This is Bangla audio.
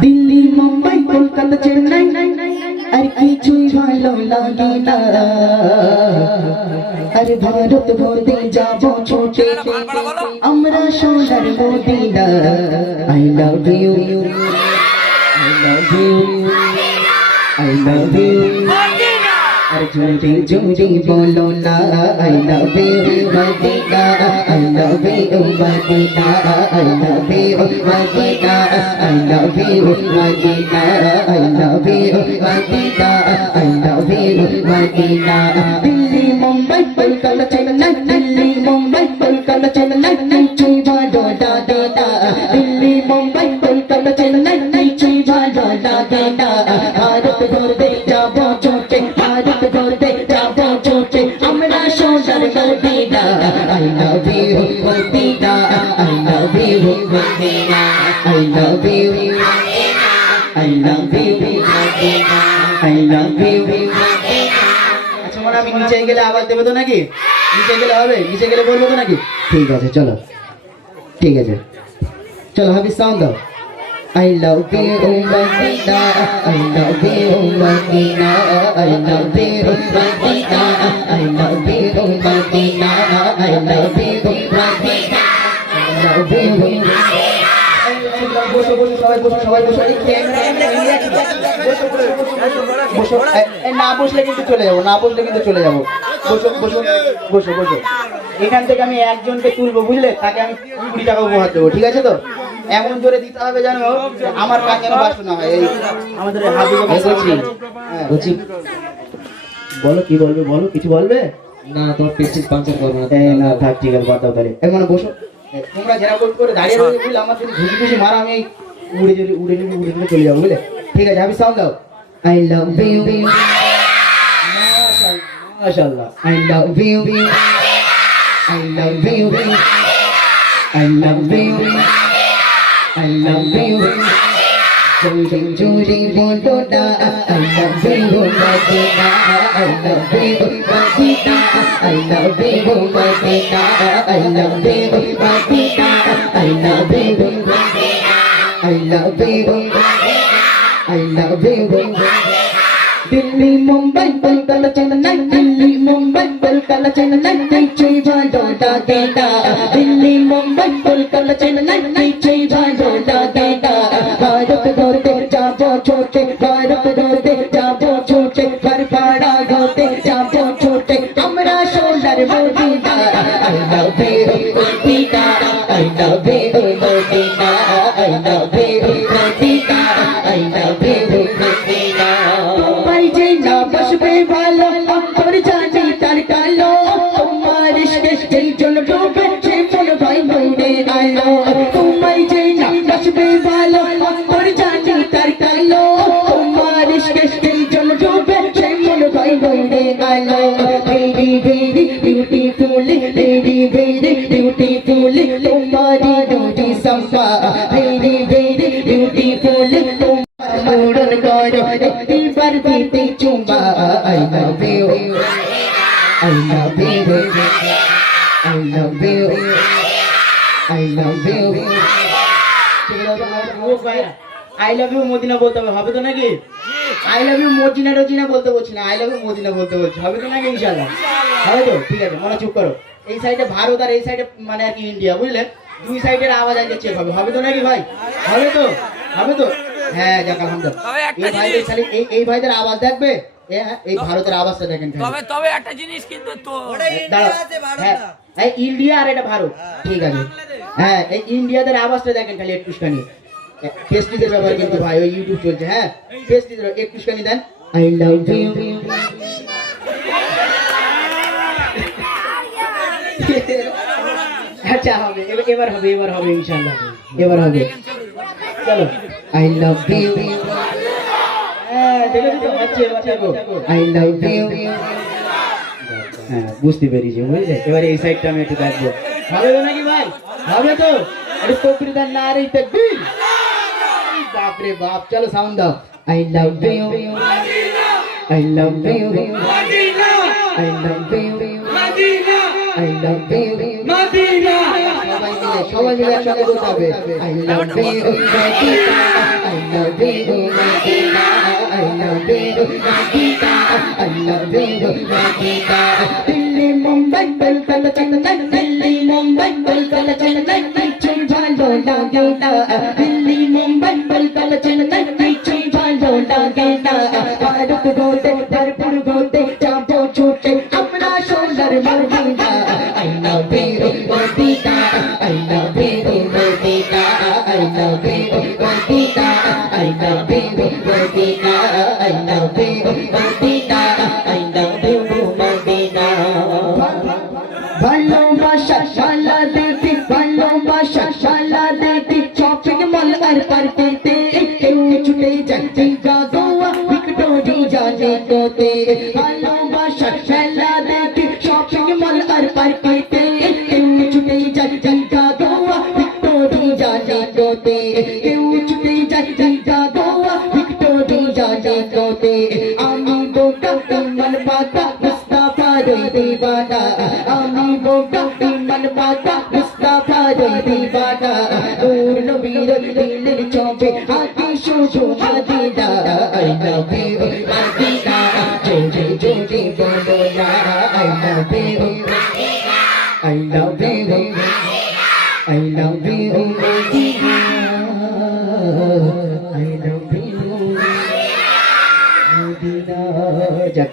দিল্লি মুম্বাই কলকাতা চেন্নাই আর কিছুই ভালো লাগে না আরে ভারত ভরে যাব ছোটে আমরা সোনার Medina I love you I love you I love you আরে জোরে জোরে বলো না I love you Medina I love you Medina I love you Medina I love you Medina I love you Medina I love you Medina Delhi Mumbai Kolkata Chennai Delhi Mumbai Kolkata Chennai নিচুই ভালো লাগে না দিল্লি মুম্বাই কলকাতা চেন্নাই নিচুই ভালো লাগে না ভারত ঘুরতে যাব ছোটে ভারত ঘুরতে যাব ছোটে আমরা সোনার Medina I love you Medina I love you Medina I love you Medina I love you Medina I love you Madina আচ্ছা মনে আমি নিচে গেলে আওয়াজ দেবো তো নাকি নিচে গেলে হবে নিচে গেলে বলবো তো নাকি ঠিক আছে চলো ঠিক আছে চলো হাবি সাউন্ড দাও I love you Madina I love you Madina I love you Madina I love you Madina I love you Madina I love you বসো বসো সবাই বসো সবাই বসো বসো না বসলে কিন্তু চলে যাবো না বসলে কিন্তু চলে যাবো বসো বসো বসো বসো এখান থেকে আমি একজনকে তুলবো বুঝলে তাকে আমি 20 টাকা উপহার দেবো ঠিক আছে তো এমন জোরে দিতে হবে জানো আমার কাজ যেন বাসো না হয় এই আমাদের বলছি বলো কি বলবে বলো কিছু বলবে না তোমার পেস্টিজ পাঞ্চার করবো না না থাক ঠিক আছে বাদ দাও তাহলে এখন বসো তোমরা যারা করে দাঁড়িয়ে রয়েছে বুঝলে আমার যদি ঘুষি ঘুষি মারা আমি উড়ে উড়ে চলে যাবো বুঝলে ঠিক আছে আমি সাউন্ড দাও আই লাভ ইউ মাশাআল্লাহ I love you I love you I love you I love you Jodi jodi bolo na I love you Madina I love you Madina I love you Madina I love you Madina I love you Madina I love you Madina I love you Delhi Mumbai Kolkata Chennai Delhi Mumbai Kolkata Chennai niche bhalo lage na Delhi Mumbai Kolkata Chennai niche bhalo lage na Bharat ghurte jabo chote Bharat ghurte jabo chote Ghar bhada ghurte jabo chote Amra sonar Madina I love you Madina I love you Madina I love you Madina I love you Madina ভালো অন্তর জানি তার কালো তোমার ইশকে যেই জল ডুবে সেই মন ভাই মনে আলো তোমায় যেই না বসবে ভালো অন্তর জানি তার কালো তোমার ইশকে যেই জল ডুবে সেই মন ভাই মনে আলো very very beautiful very very beautiful তোমারি ডুটি সম্পা ভেরি ভেরি বিউটিফুল মুড়ন করো একবার দিতে চুম্বা I love you I love you I love you I love you I love you Madina বলতে হবে তো নাকি I love you Madina Rojina বলতে বলছি না I love you মদিনা বলতে বলছি হবে তো নাকি ইনশাআল্লাহ হবে তো ঠিক আছে মনে চুপ করো এই সাইডে ভারত আর এই সাইডে মানে আর কি ইন্ডিয়া বুঝলে দুই সাইডের আওয়াজ আগে চেক হবে তো নাকি ভাই হবে তো হ্যাঁ যাক আলহামদুলিল্লাহ এই ভাইদের আওয়াজ দেখবে এই ভারতের আওয়াজটা দেখেন তবে একটা জিনিস কিন্তু তো হ্যাঁ ইন্ডিয়া আর এটা ভারত ঠিক আছে হ্যাঁ এই ইন্ডিয়াদের আওয়াজটা দেখেন খালি একটুখানি ফেস্টিভের ব্যাপার কিন্তু ভাই ওই ইউটিউব চলছে হ্যাঁ ফেস্টিভের একটুখানি দেন আই লাভ ইউ আচ্ছা হবে এবার হবে ইনশাআল্লাহ এবার হবে চলো I love you I love you হ্যাঁ বুঝতে পেরেছি বুঝলে এবারে এই সাইডটা আমি একটু দেখবো হবে তো নাকি ভাই হবে তো আরে কবিরদার নারে তাকবীর বাপ রে বাপ চলো সাউন্ড দাও I love you I love you Madina I love you Madina I love you Madina সবাই মিলে একসাথে গোটাবে I love you Madina I love you Madina I love you Madina I love you Madina Delhi Mumbai Calcutta Chennai Delhi Mumbai Calcutta Chennai चुम झालो लागेना दिल्ली मुंबई कलकत्ता चेन्नई चुम झालो लागेना भारत गोते दरपुर गोते जाबो छूटे अपना शोल्डर Madina I love you Madina I love you Madina I love you Madina I love you Madina I love you Madina I love you Madina ভালোবাসা শালা দেখি ভালোবাসা শালা দেখি শপিং মল আর পার্কেতে কেউ ছুটে যাচ্ছে গোয়া ভিক্টোরি জানে কোতে ভালোবাসা শালা দেখি শপিং মল আর পার্কেতে কেউ ছুটে যাচ্ছে গোয়া ভিক্টোরি জানে কোতে কেউ ছুটে যাচ্ছে গোয়া ভিক্টোরি জানে কোতে আমি বোকা তোমার পাতা মুস্তাফা রই দিবানা আমি বোকা তোমার পাতা মুস্তাফা রই দিবানা নূর নবীর দিলের চোখে আকি শুধু Madina I love you Madina জোরে জোরে বলো না I love you I love you I love you Madina I love you Madina জাত